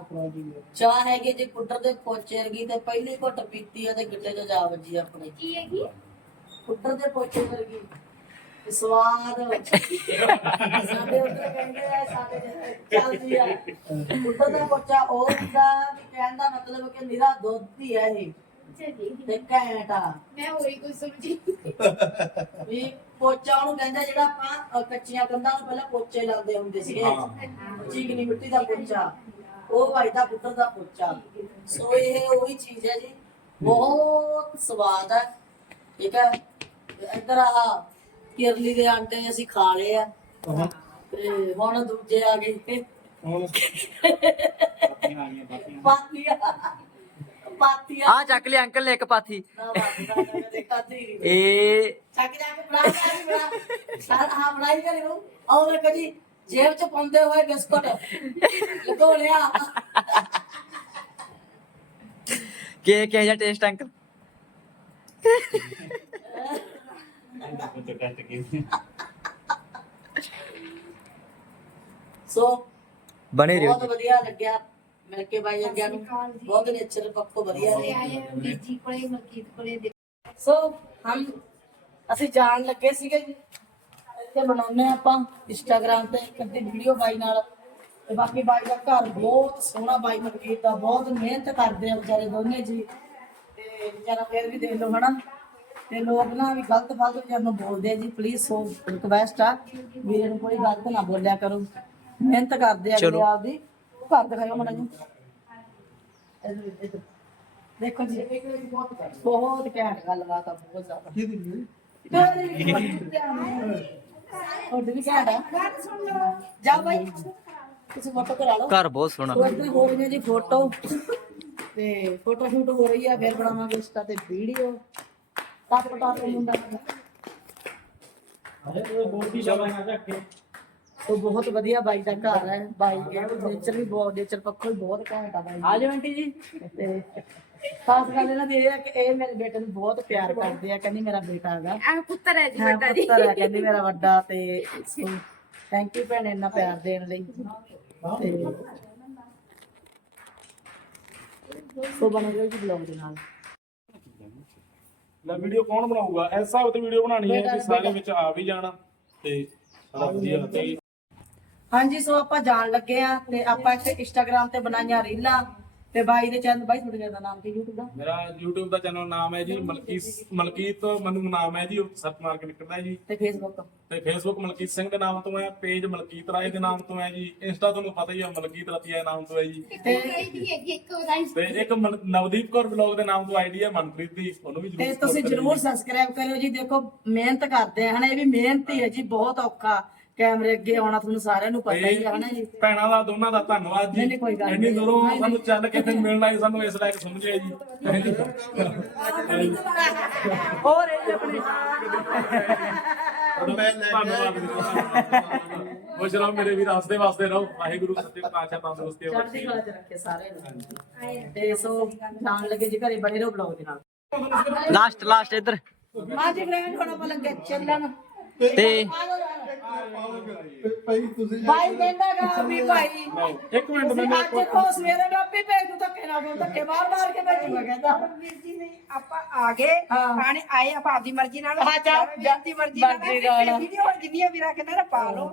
ਚਾਹ ਹੈਗੀ ਜੀ ਕੁੱਟਰ ਦੇ ਪੋਚੇ ਵਰਗੀ ਤੇ ਪਹਿਲੀ ਘੁੱਟ ਪੀਤੀ ਆ ਤੇ ਗਿੱਟੇ 'ਚ ਜਾ ਵੱਜੀ ਆਪਣੇ। ਕੀ ਹੈਗੀ? ਕੁੱਟਰ ਦੇ ਪੋਚੇ ਵਰਗੀ। ਸਵਾਦ ਸਾਡੇ ਉੱਧਰ ਕਹਿੰਦੇ ਆ ਸਾਡੇ ਚੱਲਦੀ ਆ। ਕੁੱਟਰ ਦਾ ਪੋਚਾ ਉਹ ਹੁੰਦਾ ਵੀ ਕਹਿਣ ਦਾ ਮਤਲਬ ਕਿ ਨਿਰਾ ਦੁੱਧ ਹੀ ਹੈ ਇਹ। ਤੇ ਘੈਂਟ ਮੈਂ ਹੋਈ ਕੁਝ ਸਮਝੀ। ਵੀ ਪੋਚਾ ਉਹਨੂੰ ਕਹਿੰਦਾ ਜਿਹੜਾ ਆਪਾਂ ਕੱਚੀਆਂ ਕੰਧਾਂ ਨੂੰ ਪਹਿਲਾਂ ਪੋਚੇ ਲਾਉਂਦੇ ਹੁੰਦੇ ਸੀਗੇ। ਚੀਕਨੀ ਮਿੱਟੀ ਦਾ ਪੋਚਾ। ਉਹ ਭਾਈ ਦਾ ਪੁੱਤਰ ਦਾ ਪੋਚਾ। ਸੋ ਇਹ ਉਹੀ ਚੀਜ਼ ਹੈ ਜੀ। ਬਹੁਤ ਸਵਾਦ ਹੈ। ਠੀਕ ਹੈ? ਇੱਧਰ ਆ ਕਿਰਲੀ ਦੇ ਆਂਡੇ ਅਸੀਂ ਖਾ ਲਏ ਆ। ਤੇ ਹੁਣ ਦੂਜੇ ਆ ਗਏ ਹੁਣ ਪਾਤੀਆਂ। ਪਾਤੀਆਂ। ਆ ਚੱਕ ਲਿਆ ਅੰਕਲ ਨੇ ਇੱਕ ਪਾਥੀ। ਨਾ ਕਦੇ ਖਾਧੀ ਇਹ ਚੱਕ ਜਾ ਕੇ ਬਣਾ ਕੇ ਬਣਾ ਸਾਰਾ ਹਾਂ ਬਣਾਈ ਕਰੇ ਉਹ ਆਉ ਵੇਖੋ ਜੀ ਜੇਬ ਚ ਪਾਉਂਦੇ ਹੋਏ ਬਿਸਕੁਟ। ਲਗੋ ਲਿਆ। ਕੀ ਕੀ ਜਿਹਾ ਟੇਸਟ ਅੰਕਲ? *laughs* ਸੋ ਬਣੇ ਬਹੁਤ ਰਹੋ ਵਧੀਆ ਲੱਗਿਆ। ਮਿਲ ਕੇ ਬਾਈ ਅੱਗਿਆ ਨੂੰ ਬਹੁਤ ਨੇਚਰ ਪੱਕੋ ਵਧੀਆ ਤੇ ਨੇ ਆਏ ਵੀਰ ਜੀ ਕੋਲੇ ਮਲਕੀਤ ਕੋਲੇ। ਦੇ ਸੋ ਹਮ ਅਸੀਂ ਜਾਣ ਲੱਗੇ ਸੀਗੇ ਜੀ। ਇੱਥੇ ਬਣਾਉਂਦੇ ਆਪਾਂ ਇੰਸਟਾਗ੍ਰਾਮ ਤੇ ਅੱਧੀ ਵੀਡੀਓ ਬਾਈ ਨਾਲ। ਤੇ ਬਾਕੀ ਬਾਈ ਦਾ ਘਰ ਬਹੁਤ ਸੋਹਣਾ ਬਾਈ ਮਲਕੀਤ ਦਾ। ਬਹੁਤ ਮਿਹਨਤ ਕਰਦੇ ਆ ਵਿਚਾਰੇ ਦੋਨੇ ਜੀ। ਤੇ ਵਿਚਾਰਾ ਫੇਰ ਵੀ ਦੇਖ ਲਓ ਹਨਾ। ਤੇ ਲੋਕ ਨਾ ਵੀ ਗਲਤ ਫਲਤ ਜਦੋਂ ਬੋਲਦੇ ਆ ਜੀ ਪਲੀਜ਼ ਸੋ ਰਿਕਵੈਸਟ ਆ ਵੀ ਇਹਨੂੰ ਕੋਈ ਗਲਤ ਨਾ ਬੋਲਿਆ ਕਰੋ। ਮਿਹਨਤ ਕਰਦੇ ਆ ਅਗਲੇ ਆਪਦੀ। ਘਰ ਦਿਖਾਓ ਮਨਾ ਜੀ ਇੱਧਰ- ਇੱਧਰ। ਦੇਖੋ ਜੀ ਬਹੁਤ ਘੈਂਟ ਗੱਲਬਾਤ ਆ ਬਹੁਤ ਜ਼ਿਆਦਾ। ਤੁਹਾਡੀ ਵੀ ਘੈਂਟ ਆ। ਜਾ ਬਾਈ ਤੁਸੀਂ ਫੋਟੋ ਕਰਾ ਲਓ। ਘਰ ਬਹੁਤ ਸੋਹਣਾ। ਉਹ ਹੋ ਜੀ ਫੋਟੋ ਤੇ ਫੋਟੋ ਸ਼ੂਟ ਹੋ ਰਹੀ ਹੈ ਫਿਰ ਬਣਾਵਾਂਗੇ ਇੰਸਟਾ ਤੇ ਵੀਡੀਓ ਟੱਪ ਟੱਪ ਮੁੰਡਾ। ਉਹ ਬਹੁਤ ਵਧੀਆ ਬਾਈ ਦਾ ਘਰ ਹੈ। ਬਾਈ ਕੇ ਨੇਚਰ ਵੀ ਬਹੁਤ ਨੇਚਰ ਪੱਖੋਂ ਵੀ ਬਹੁਤ ਘੈਂਟ ਆ ਬਾਈ। ਆ ਜਾਓ ਆਂਟੀ ਜੀ। ਤੇ ਖਾਸ ਗੱਲ ਇਹਨਾਂ ਦੀ ਇਹ ਹੈ ਕਿ ਇਹ ਮੇਰੇ ਬੇਟੇ ਨੂੰ ਬਹੁਤ ਪਿਆਰ ਕਰਦੇ ਆ ਕਹਿੰਦੀ ਮੇਰਾ ਬੇਟਾ ਹੈਗਾ। ਆ ਪੁੱਤਰ ਹੈ ਜੀ ਹਾਂ ਪੁੱਤਰ ਹੈ ਕਹਿੰਦੀ ਮੇਰਾ ਵੱਡਾ ਤੇ ਥੈਂਕ ਯੂ ਭੈਣੇ ਇੰਨਾ ਪਿਆਰ ਦੇਣ ਲਈ। ਤੇ ਸੋ ਬਣ ਗਿਆ ਜੀ ਬਲੌਗ ਦੇ ਨਾਲ। ਲੈ ਵੀਡੀਓ ਕੌਣ ਬਣਾਊਗਾ? ਇਸ ਹਿਸਾਬ ਤੇ ਵੀਡੀਓ ਬਣਾਣੀ ਹੈ ਕਿ ਸਾਰੇ ਵਿੱਚ ਆ ਵੀ ਜਾਣਾ ਤੇ ਸਾਰਾ ਵਧੀਆ ਤੇ ਹਾਂਜੀ ਸੋ ਆਪਾਂ ਜਾਣ ਲੱਗੇ ਆ ਤੇ ਆਪਾਂ ਇੱਥੇ ਇੰਸਟਾਗ੍ਰam ਤੇ ਬਣਾਈਆਂ ਰੀਲਾਂ। ਤੇ ਬਾਈ ਦੇ ਚੈਨਲ ਬਾਈ ਤੁਹਾਡੇ ਦਾ ਨਾਮ ਕੀ YouTube ਦਾ? ਮੇਰਾ YouTube ਦਾ ਚੈਨਲ ਨਾਮ ਹੈ ਜੀ ਮਲਕੀਤ ਮਲਕੀਤ ਮਨੂ ਨਾਮ ਹੈ ਜੀ ਸਰਚ ਮਾਰ ਕੇ ਨਿਕਲਦਾ ਹੈ ਜੀ। ਤੇ Facebook? ਤੇ Facebook ਮਲਕੀਤ ਸਿੰਘ ਦੇ ਨਾਮ ਤੋਂ ਹੈ ਪੇਜ ਮਲਕੀਤ ਰਾਏ ਦੇ ਨਾਮ ਤੋਂ ਹੈ ਜੀ ਇੰਸਟਾ ਤੁਹਾਨੂੰ ਪਤਾ ਹੀ ਹੈ ਮਲਕੀਤ ਰਤੀਆ ਦੇ ਨਾਮ ਤੋਂ ਹੈ ਜੀ। ਤੇ ਇੱਕ ਨਵਦੀਪ ਕੌਰ ਬਲੌਗ ਦੇ ਨਾਮ ਤੋਂ ਆਈਡੀ ਹੈ ਮਨਪ੍ਰੀਤ ਦੀ ਉਹਨੂੰ ਵੀ ਤੇ ਜਰੂਰ ਤੁਸੀਂ ਜਰੂਰ ਸਬਸਕ੍ਰਾਈਬ ਕਰਿਓ ਜੀ ਦੇਖੋ ਮਿਹਨਤ ਕਰਦੇ ਹਨਾ ਇਹ ਵੀ ਮਿਹਨਤੀ ਹੈ ਜੀ ਬਹੁਤ ਔਖਾ। ਕੈਮਰੇ ਅੱਗੇ ਆਉਣਾ ਤੁਹਾਨੂੰ ਸਾਰਿਆਂ ਨੂੰ ਪਤਾ ਹੀ ਹੈ ਹਨਾ ਜੀ? ਭੈਣਾਂ ਦਾ ਦੋਨਾਂ ਦਾ ਧੰਨਵਾਦ ਜੀ। ਨਹੀਂ, ਨਹੀਂ, ਕੋਈ ਗੱਲ ਇੰਨੀ ਨਹੀਂ। ਦੂਰੋਂ ਸਾਨੂੰ ਚੱਲ ਕੇ ਇੱਥੇ ਮਿਲਣਾ ਹੀ ਸਾਨੂੰ ਇਸ ਲਾਇਕ ਸਮਝਿਆ ਜੀ। ਹੋਰ ਇਹ ਆਪਣੇ। ਧੰਨਵਾਦ ਖੁਸ਼ ਰਹੋ ਮੇਰੇ ਵੀਰ ਹੱਸਦੇ ਵਾਸਤੇ ਰਹੋ। ਵਾਹਿਗੁਰੂ ਸੱਚੇ ਪਾਤਸ਼ਾਹ ਤੰਦਰੁਸਤੀ ਚੜ੍ਹਦੀ ਕਲਾ ਚ ਰੱਖੇ ਸਾਰੇ ਨੂੰ। ਤੇ ਸੋ ਜਾਣ ਲੱਗੇ ਜੀ ਘਰੇ ਬਣੇ ਰਹੋ ਬਲੌਗ ਦੇ ਨਾਲ। ਲਾਸਟ ਲਾਸਟ ਇੱਧਰ। ਹਾਂਜੀ ਫਰੈਂਡ ਹੁਣ ਆਪਾਂ ਲੱਗੇ ਚੱਲਣ। ਤੇ ਭਾਈ ਕਹਿੰਦਾ ਗਾ ਵੀ ਭਾਈ ਇੱਕ ਮਿੰਟ ਤੁਸੀਂ ਮੈਨੂੰ ਅੱਜ ਤੋਂ ਸਵੇਰੇ ਮੈਂ ਆਪੇ ਭੇਜ ਦੂੰ ਧੱਕੇ ਨਾਲ ਦੂੰ ਧੱਕੇ ਮਾਰ ਮਾਰ ਕੇ ਭੇਜੂਗਾ ਕਹਿੰਦਾ ਵੀਰ ਜੀ ਨਹੀਂ ਆਪਾਂ ਆ ਗਏ। ਪਾਣੀ ਆਏ ਆਪਾਂ ਆਪਦੀ ਮਰਜ਼ੀ ਨਾਲ ਹਾਂ, ਮਰਜ਼ੀ ਨਾਲ ਮਰਜ਼ੀ ਨਾਲ। ਵੀਡੀਓ ਜਿੰਨੀਆਂ ਵੀਰਾਂ ਕਹਿੰਦਾ ਨਾ ਪਾ ਲਓ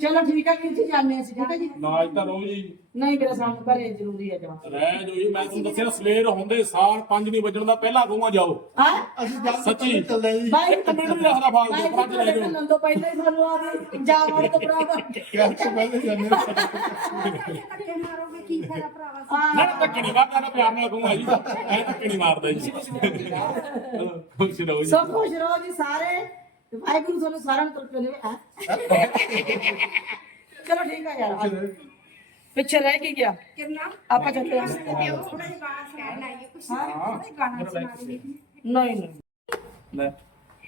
ਚਲੋ ਠੀਕ ਹੈ ਵੀਰ ਜੀ ਜਾਂਦੇ ਅਸੀਂ ਠੀਕ ਹੈ ਜੀ? ਨਾਜ ਤਾਂ ਰਹੋ ਜੀ ਨਹੀਂ ਮੇਰਾ ਸਾਨੂੰ ਘਰੇ ਜ਼ਰੂਰੀ ਹੈ ਜਾਣਾ ਰਹਿ ਜੋ ਜੀ ਮੈਂ ਤੁਹਾਨੂੰ ਦੱਸਿਆ ਸਵੇਰ ਹੁੰਦੇ ਸਾਰ 5 ਨਹੀਂ ਵੱਜਣ ਦਾ ਪਹਿਲਾਂ ਕਹੂੰਗਾ ਜਾਓ। ਹਾਂ? ਸੱਚੀ। ਭਾਈ ਮੈਨੂੰ ਨਹੀਂ ਰੱਖਦਾ ਫਾਲਤੂ ਭਾਈ ਪਰਾਂ ਲੈ ਜਾਓ ਨੰਦੋ ਪਹਿਲਾਂ ਹੀ ਸਾਨੂੰ ਆ ਗਈ ਜਾ ਵੜ ਤੋਂ ਬਰਾਬਰ ਧੱਕੇ ਮਾਰੋਗੇ ਕੀ ਫਾਇਦਾ ਭਰਾਵਾ ਹਾਂ ਨਾ ਨਾ ਧੱਕੇ ਨਹੀਂ ਮਾਰਦਾ ਨਾ ਪਿਆਰ ਨਾਲ ਕਹੂੰਗਾ ਜੀ। ਐ ਧੱਕੇ ਨਹੀਂ ਮਾਰਦਾ ਜੀ। ਚਲੋ, *laughs* ਖੁਸ਼ ਰਹੋ ਜੀ। ਸਭ ਖੁਸ਼ ਰਹੋ ਜੀ ਸਾਰੇ। ਵਾਹਿਗੁਰੂ ਤੁਹਾਨੂੰ ਸਾਰਿਆਂ ਨੂੰ ਤਰੱਕੀ ਦੇਵੇ ਹੈਂ? ਚਲੋ ਠੀਕ ਹੈ ਯਾਰ ਅੱਜ ਪਿੱਛੇ ਰਹਿ ਕੀ ਗਿਆ? ਕਿੰਨਾ ਆਪਾਂ ਚੱਲਦੇ ਹਾਂ। ਥੋੜਾ ਜਿਹਾ ਗਾਣਾ ਕਹਿਣ ਆਈਏ ਕੁਛ ਥੋੜਾ ਜਿਹਾ ਗਾਣਾ ਸੁਣਾ ਦੇ ਨਹੀਂ ਨਹੀਂ। ਲੈ।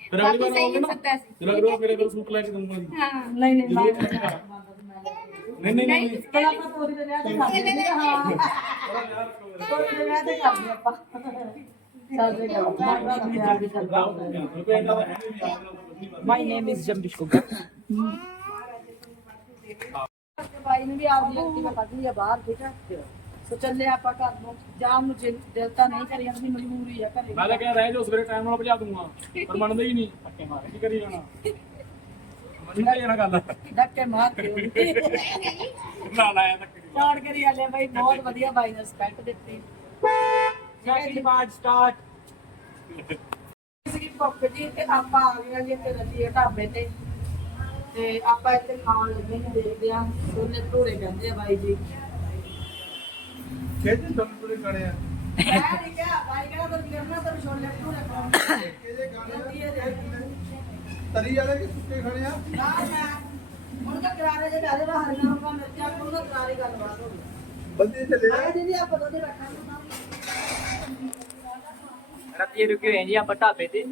ਫਿਰ ਅਗਲੀ ਵਾਰ ਆਉਂਗੇ ਨਾ? ਚਲੋ ਅਗਲੀ ਵਾਰ ਮੇਰੇ ਕੋਲ ਸੂਟ ਲੈ ਕੇ ਦਊਂਗਾ ਜੀ। ਨਹੀਂ ਨਹੀਂ ਮੈਂ ਨਹੀਂ। ਨਹੀਂ ਨਹੀਂ ਚਲ ਆਪਾਂ ਤੋਰੀ ਦੇ ਵਿਆਹ ਤੇ ਕਰ ਦਿੰਦੇ ਹਾਂ। ਹਾਂ ਤੋਰੀ ਦੇ ਵਿਆਹ ਤੇ ਕਰਦੇ ਆਪਾਂ। ਸਾਡੇ ਦਾ ਮਾੜਾ ਪਿਆਰ ਵੀ ਚੱਲਦਾ ਰੁਪਏ ਇੰਨਾ ਤਾਂ ਹੈ ਨਹੀਂ ਯਾਰ ਨਾਲ ਕੁਝ ਨਹੀਂ ਬਣਦਾ। ਮਾਈ ਨੇਮ ਇਜ਼ ਜੰਬਿਸ਼ ਕੁਗਾ ਭਾਈ ਨੂੰ ਵੀ ਆਪਦੀ ਐਕਟਿਵਾ ਕੱਢ ਆ ਬਾਹਰ ਠੀਕ ਹੈ ਸੋ ਚੱਲੇ ਆਪਾਂ ਘਰ ਨੂੰ। ਜਾਮ ਨੂੰ ਦਿਲ ਤਾਂ ਨਹੀਂ ਕਰੀ ਜਾਂਦੀ ਮਜਬੂਰੀ ਆ ਘਰੇ। ਮੈਂ ਤਾਂ ਕਿਹਾ ਰਹਿ ਜਾਓ ਸਵੇਰੇ ਟਾਈਮ ਨਾਲ ਭਜਾ ਦੂੰਗਾ। ਪਰ ਮੰਨਦੇ ਹੀ ਨਹੀਂ। ਧੱਕੇ ਮਾਰੇ ਕੀ ਕਰੀ ਜਾਣਾ? ਮੰਨਦੇ ਹੀ ਨਾ ਗੱਲ। ਧੱਕੇ ਮਾਰ ਕੇ। ਨਾ ਨਾ ਇਹ ਧੱਕੇ ਚਾੜ ਕਰੀ ਹਲੇ ਭਾਈ ਬਹੁਤ ਵਧੀਆ ਬਾਈ ਨੇ ਸਪੈਕਟ ਦਿੱਤੀ। ਜੈਕੀ ਬਾਦ ਸਟਾਰਟ ਸੀ ਪੱਕ ਜੀ ਤੇ ਆਪਾਂ ਆ ਗਏ ਆ ਜੀ ਤੇ ਰੱਜੀ ਢਾਬੇ ਤੇ। ਤੇ ਆਪਾਂ ਇੱਥੇ ਖਾਣ ਲੱਗੇ ਨੇ ਦੇਖਦੇ ਆ। ਦੋਨੇ ਭਟੂਰੇ ਕਹਿੰਦੇ ਆ ਬਾਈ ਜੀ। ਕਿਹਦੇ ਸੰਪੂਰੇ ਕਰੇ ਆ। ਮੈਂ ਨਹੀਂ ਕਿਹਾ ਬਾਈ ਕਹਿੰਦਾ ਤਾਂ ਕਰਨਾ ਤਾਂ ਛੋਲੇ ਭਟੂਰੇ ਖਾਣੇ ਕਿਹਦੇ ਗਾਣੇ ਕਹਿੰਦੀ ਤਰੀ ਵਾਲੇ ਕਿ ਸੁੱਕੇ ਖਾਣੇ ਆ? ਨਾ ਮੈਂ ਹੁਣ ਤਾਂ ਕਰਾਰੇ ਜੇ ਡਾਲੇ ਦਾ ਹਰੀਆਂ ਹੋਗਾ ਮਿਰਚਾਂ ਕੋਲ ਤਾਂ ਕਰਾਰੇ ਗੱਲਬਾਤ ਹੋ ਗਈ। ਬੰਦੇ ਚੱਲੇ ਆਏ। ਦੀਦੀ ਆਪਾਂ ਦੋਨੇ ਰੱਖਾਂਗੇ ਰੱਤੀ ਰੁਕੇ ਹੋਏ ਜੀ ਆਪਾਂ ਢਾਬੇ ਤੇ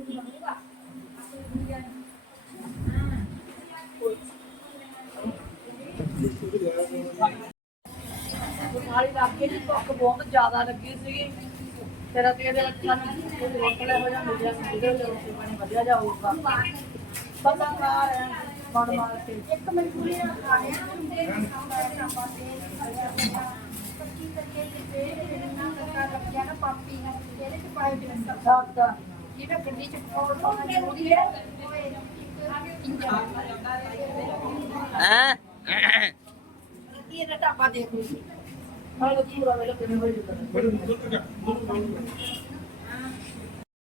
ਸਾਰੀ ਲੱਗੇ ਜੀ ਭੁੱਖ ਬਹੁਤ ਜ਼ਿਆਦਾ ਲੱਗੀ ਸੀਗੀ ਤੇਰਾ ਤੇ ਇਹਦੇ ਅੱਖਾਂ ਨੂੰ ਰੋਕਲੇ ਹੋ ਜਾਂ ਮਿਲਿਆ ਜਿਹਦੇ ਲਈ ਰੋਟੀ ਪਾਣੀ ਵਧੀਆ ਜਾਊਗਾ ਪਤਾ ਖਾ ਰਹੇ ਹਾਂ ਮਨ ਮਾਰ ਕੇ ਇੱਕ ਮਜਬੂਰੀ ਨਾਲ ਖਾਣੇ ਹੁੰਦੇ ਆਪਾਂ ਤੇ ਪਾਪੀ ਨਾਲ ਇਹਦੇ ਚ ਪਾਏ ਬਿਨ ਸਾਥ ਦਾ ਜਿਵੇਂ ਗੱਡੀ ਚ ਪਾਉਣ ਪਾਉਣਾ ਜ਼ਰੂਰੀ ਹੈ ਹੈ ਇਹ ਢਾਬਾ ਦੇਖ ਲਓ ਹਾਲੇ ਪੂਰਾ ਵੇਲੇ ਕਿੰਨੇ ਵਜੇ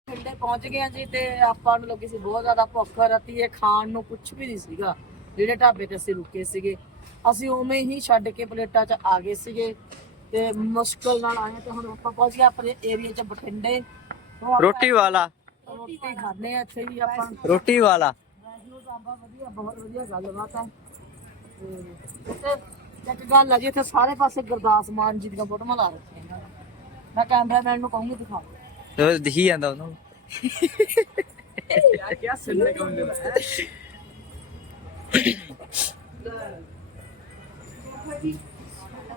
ਪਿੰਡੇ ਪਹੁੰਚ ਗਏ ਆ ਜੀ ਤੇ ਆਪਾਂ ਨੂੰ ਲੱਗੀ ਸੀ ਬਹੁਤ ਜ਼ਿਆਦਾ ਭੁੱਖ ਰਾਤੀ ਇਹ ਖਾਣ ਨੂੰ ਕੁਝ ਵੀ ਨਹੀਂ ਸੀਗਾ ਜਿਹੜੇ ਢਾਬੇ ਤੇ ਅਸੀਂ ਰੁਕੇ ਸੀਗੇ ਅਸੀਂ ਉਵੇਂ ਹੀ ਛੱਡ ਕੇ ਪਲੇਟਾਂ 'ਚ ਆ ਗਏ ਸੀਗੇ ਤੇ ਮੁਸ਼ਕਲ ਨਾਲ ਆਏ ਤੇ ਹੁਣ ਆਪਾਂ ਪਹੁੰਚ ਗਏ ਆਪਣੇ ਏਰੀਆ 'ਚ ਬਠਿੰਡੇ। ਤੋਂ ਆਪਾਂ ਰੋਟੀ ਵਾਲਾ। ਰੋਟੀ ਖਾਣੇ ਆ ਇੱਥੇ ਹੀ ਆਪਾਂ। ਰੋਟੀ ਵਾਲਾ। ਵੈਸ਼ਨੋ ਢਾਬਾ ਵਧੀਆ ਬਹੁਤ ਵਧੀਆ ਗੱਲਬਾਤ ਹੈ। ਤੇ ਇੱਥੇ ਇੱਕ ਗੱਲ ਹੈ ਜੀ ਇੱਥੇ ਸਾਰੇ ਪਾਸੇ ਗੁਰਦਾਸ ਮਾਨ ਜੀ ਦੀਆਂ ਫੋਟੋਆਂ ਲਾ ਰੱਖੀਆਂ ਇਹਨਾਂ ਨੇ। ਮੈਂ ਕੈਮਰਾਮੈਨ ਨੂੰ ਕਹੂੰਗੀ ਦਿਖਾ। ਉਹ ਦਿਖੀ ਜਾਂਦਾ ਉਹਨੂੰ।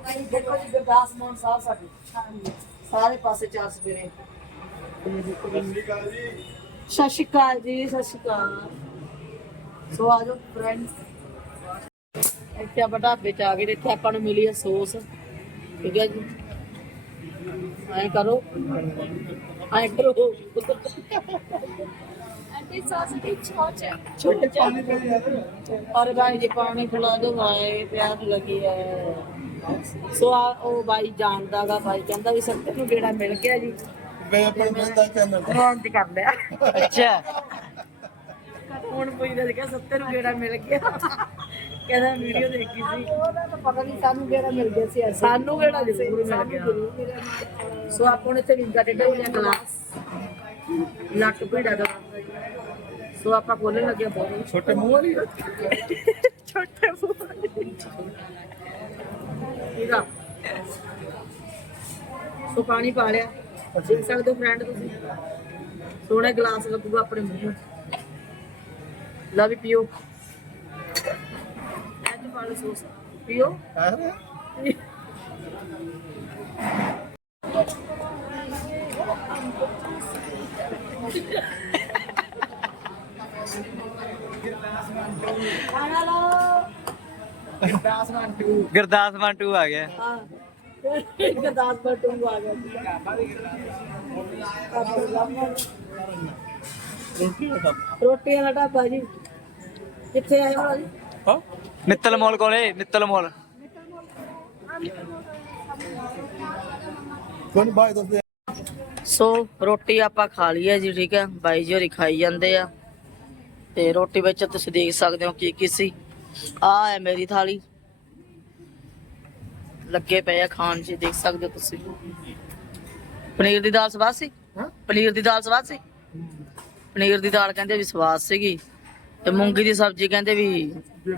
ਦੇਖੋ ਜੀ, ਗੁਰਦਾਸ ਮਾਨ ਸਾਹਿਬ ਸਾਡੇ। ਸਾਰੇ ਪਾਸੇ ਚਾਰ ਸਵੇਰੇ। ਸਤਿ ਸ਼੍ਰੀ ਅਕਾਲ ਜੀ, ਸਤਿ ਸ਼੍ਰੀ ਅਕਾਲ। ਸੋ ਆਜੋ ਫਰੈਂਡਸ ਇੱਥੇ ਆਪਾਂ ਢਾਬੇ ਚ ਆ ਗਏ ਇੱਥੇ ਆਪਾਂ ਨੂੰ ਮਿਲੀ ਹੈ ਸੌਸ। ਠੀਕ ਹੈ ਜੀ। ਐਂ ਕਰੋ। ਐਂ ਕਰੋ। आंटी सॉस की छोच है छोटे और भाई जी पानी खिला दो भाई प्यास लगी है ਸੋ ਆ ਉਹ ਬਾਈ ਜਾਣਦਾਗਾ ਬਾਈ ਕਹਿੰਦਾ ਵੀ ਸੱਤੇ ਨੂੰ ਗੇੜਾ ਮਿਲ ਗਿਆ ਜੀ ਮੈਂ ਆਪਣਾ ਬੰਦਾ ਚੈਨਲ ਰੌਂਡ ਕਰ ਲਿਆ ਅੱਛਾ ਹੁਣ ਪੁੱਛਦਾ ਸੀ ਕਿ ਸੱਤੇ ਨੂੰ ਗੇੜਾ ਮਿਲ ਗਿਆ ਕਹਿੰਦਾ ਵੀਡੀਓ ਦੇਖੀ ਸੀ ਉਹਦਾ ਤਾਂ ਪਤਾ ਨਹੀਂ ਸਾਨੂੰ ਕਿਹੜਾ ਮਿਲ ਗਿਆ ਸੀ ਐਸੇ ਸਾਨੂੰ ਕਿਹੜਾ ਜ਼ਰੂਰ ਮਿਲ ਗਿਆ ਸੋ ਆਪਾਂ ਨੇ ਇੱਥੇ ਵਿੰਗਾ ਟੇਡਾ ਹੋ ਗਿਆ ਗਲਾਸ ਲੱਕ ਭੀੜਾ ਦਾ ਸੋ ਆਪਾਂ ਖੋਲਣ ਲੱਗੇ ਬਹੁਤ। ਛੋਟੇ ਮੂੰਹ ਵਾਲੀ ਛੋਟੇ ਮੂੰਹ ਇਹਦਾ। ਸੋ ਪਾਣੀ ਪਾ ਲਿਆ। ਦੇਖ ਸਕਦੇ ਹੋ ਫਰੈਂਡ ਤੁਸੀਂ। ਥੋੜਾ ਗਲਾਸ ਲੱਗੂਗਾ ਆਪਣੇ ਮੂੰਹ ਲਾ ਵੀ ਪੀਓ। ਅੱਜ ਪਾ ਲਓ ਸੋਸ। ਪੀਓ। *laughs* ਖਾਣਾ ਲਓ ਗੁਰਦਾਸ ਮੰਟੂ ਆ ਗਿਆ ਹਾਂ ਗਦਾਸ ਪਰ ਤੂੰ ਆ ਗਿਆ ਰੋਟੀ ਵਾਲਾ ਢਾਬਾ ਜੀ ਕਿੱਥੇ ਆਏ ਹੋ ਜੀ ਮਿੱਤਲ ਮੋਲ ਕੋਲੇ ਮਿੱਤਲ ਮੋਲ ਕੋਈ ਬਾਈ ਦੋਸਤ ਸੋ ਰੋਟੀ ਆਪਾਂ ਖਾ ਲਈ ਹੈ ਜੀ ਠੀਕ ਹੈ। ਬਾਈ ਜੀ ਹੋਰੀ ਖਾਈ ਜਾਂਦੇ ਆ। ਤੇ ਰੋਟੀ ਵਿੱਚ ਤੁਸੀਂ ਦੇਖ ਸਕਦੇ ਹੋ ਕੀ ਕੀ ਸੀ। ਆ ਹੈ ਮੇਰੀ ਥਾਲੀ। ਲੱਗੇ ਪਏ ਆ ਖਾਣ ਜੀ ਦੇਖ ਸਕਦੇ ਹੋ ਤੁਸੀਂ। ਪਨੀਰ ਦੀ ਦਾਲ ਸਵਾਦ ਸੀ? ਪਨੀਰ ਦੀ ਦਾਲ ਸਵਾਦ ਸੀ? ਪਨੀਰ ਦੀ ਦਾਲ ਕਹਿੰਦੇ ਵੀ ਸਵਾਦ ਸੀਗੀ। ਤੇ ਮੂੰਗੀ ਦੀ ਸਬਜ਼ੀ ਕਹਿੰਦੇ ਵੀ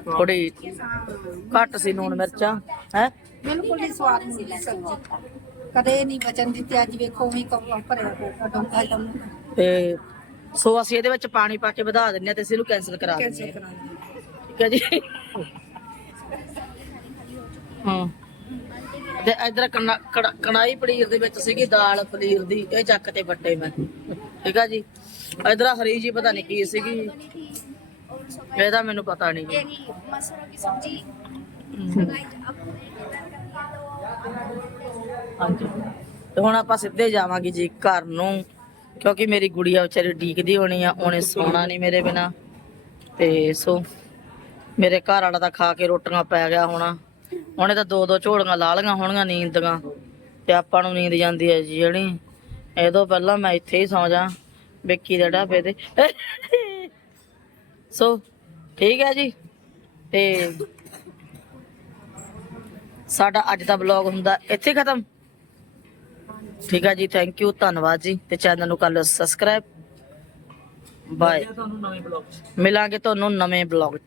ਥੋੜੀ ਘੱਟ ਸੀ ਨੂਣ ਮਿਰਚਾਂ ਹੈ? ਬਿਲਕੁਲ ਹੀ ਸਵਾਦ ਨਹੀਂ ਸੀ ਸਬਜ਼ੀ ਕਦੇ ਨਹੀਂ ਬਚਨ ਦਿੱਤੇ ਅੱਜ ਵੇਖੋ ਵੀ ਕਮ ਭਰਿਆ ਪਿਆ ਡੋਂਕਾ ਦਮ ਤੇ ਸੋ ਅਸੀਂ ਇਹਦੇ ਵਿੱਚ ਪਾਣੀ ਪਾ ਕੇ ਵਧਾ ਦਿੰਨੇ ਆ ਤੇ ਅਸੀਂ ਇਹਨੂੰ ਕੈਂਸਲ ਕਰਾ ਦਿੰਦੇ ਕੈਂਸਲ ਹਾਂ ਕਰਾਂਗੇ ਠੀਕ ਹੈ ਜੀ ਹਾਂ ਤੇ ਇਧਰ ਕੜਾਈ ਪਨੀਰ ਦੇ ਵਿੱਚ ਸੀਗੀ ਦਾਲ ਪਨੀਰ ਦੀ ਇਹ ਚੱਕ ਤੇ ਵੱਟੇ ਮੈਂ ਠੀਕ ਆ ਜੀ ਇਧਰ ਹਰੀ ਜੀ ਪਤਾ ਨਹੀਂ ਕੀ ਸੀਗੀ ਇਹਦਾ ਮੈਨੂੰ ਪਤਾ ਨਹੀਂ ਜੀ यही मसूरों की सब्जी ਹਾਂਜੀ। ਤੇ ਹੁਣ ਆਪਾਂ ਸਿੱਧੇ ਜਾਵਾਂਗੇ ਜੀ ਘਰ ਨੂੰ, ਕਿਉਂਕਿ ਮੇਰੀ ਗੁੜੀਆ ਵਿਚਾਰੀ ਡੀਕਦੀ ਹੋਣੀ ਆ, ਉਹਨੇ ਸੌਣਾ ਨਹੀਂ ਮੇਰੇ ਬਿਨਾ। ਤੇ ਸੋ, ਮੇਰੇ ਘਰ ਵਾਲਾ ਤਾਂ ਖਾ ਕੇ ਰੋਟੀਆਂ ਪੈ ਗਿਆ ਹੋਣਾ। ਉਹਨੇ ਤਾਂ ਦੋ ਦੋ ਝੋਲੀਆਂ ਲਾ ਲਈਆਂ ਹੋਣਗੀਆਂ ਨੀਂਦ ਦੀਆਂ ਤੇ ਆਪਾਂ ਨੂੰ ਨੀਂਦ ਜਾਂਦੀ ਹੈ ਜੀ ਜਿਹੜੀ। ਇਹ ਤੋਂ ਪਹਿਲਾਂ ਮੈਂ ਇੱਥੇ ਹੀ ਸੌ ਜਾ, ਵਿੱਕੀ ਦੇ ਢਾਬੇ ਤੇ। ਸੋ, ਠੀਕ ਹੈ ਜੀ। ਤੇ ਸਾਡਾ ਅੱਜ ਦਾ ਵਲੌਗ ਹੁੰਦਾ ਇੱਥੇ ਖਤਮ। ਠੀਕ ਹੈ ਜੀ ਥੈਂਕ ਯੂ ਧੰਨਵਾਦ ਜੀ ਤੇ ਚੈਨਲ ਨੂੰ ਕਰ ਲਓ ਸਬਸਕ੍ਰਾਈਬ ਬਾਏ ਤੁਹਾਨੂੰ ਨਵੇਂ ਬਲੌਗ ਮਿਲਾਂਗੇ ਤੁਹਾਨੂੰ ਨਵੇਂ ਵਲੌਗ 'ਚ।